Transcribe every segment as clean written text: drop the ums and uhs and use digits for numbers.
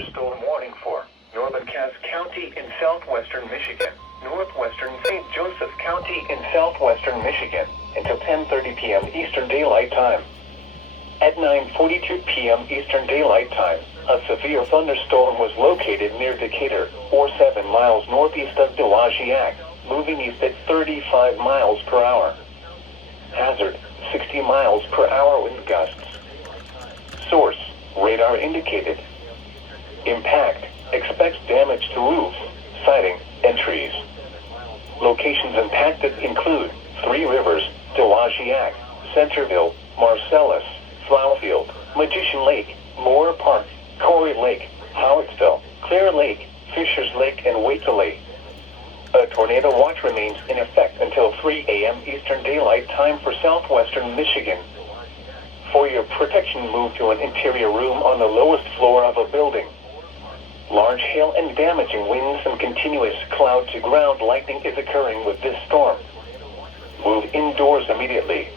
thunderstorm warning for northern Cass County in southwestern Michigan, northwestern St. Joseph County in southwestern Michigan, until 10:30 p.m. Eastern Daylight Time. At 9:42 p.m. Eastern Daylight Time, a severe thunderstorm was located near Decatur, or 7 miles northeast of Dowagiac, moving east at 35 miles per hour. Hazard, 60 miles per hour wind gusts. Source, radar indicated. Impact, expects damage to roofs, siding, and trees. Locations impacted include Three Rivers, Dowagiac, Centerville, Marcellus, Flowerfield, Magician Lake, Moore Park, Corey Lake, Howittsville, Clear Lake, Fishers Lake, and Waitla Lake. A tornado watch remains in effect until 3 a.m. Eastern Daylight Time for southwestern Michigan. For your protection, move to an interior room on the lowest floor of a building. Large hail and damaging winds and continuous cloud-to-ground lightning is occurring with this storm. Move indoors immediately.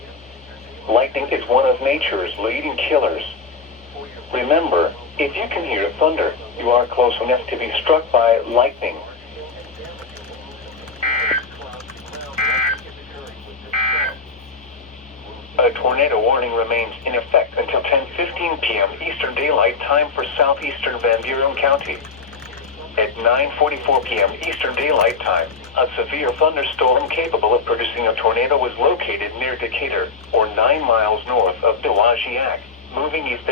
Lightning is one of nature's leading killers. Remember, if you can hear thunder, you are close enough to be struck by lightning. A tornado warning remains in effect until 10:15 p.m. Eastern Daylight Time for southeastern Van Buren County. At 9:44 p.m. Eastern Daylight Time, a severe thunderstorm capable of producing a tornado was located near Decatur, or 9 miles north of Dowagiac, moving east at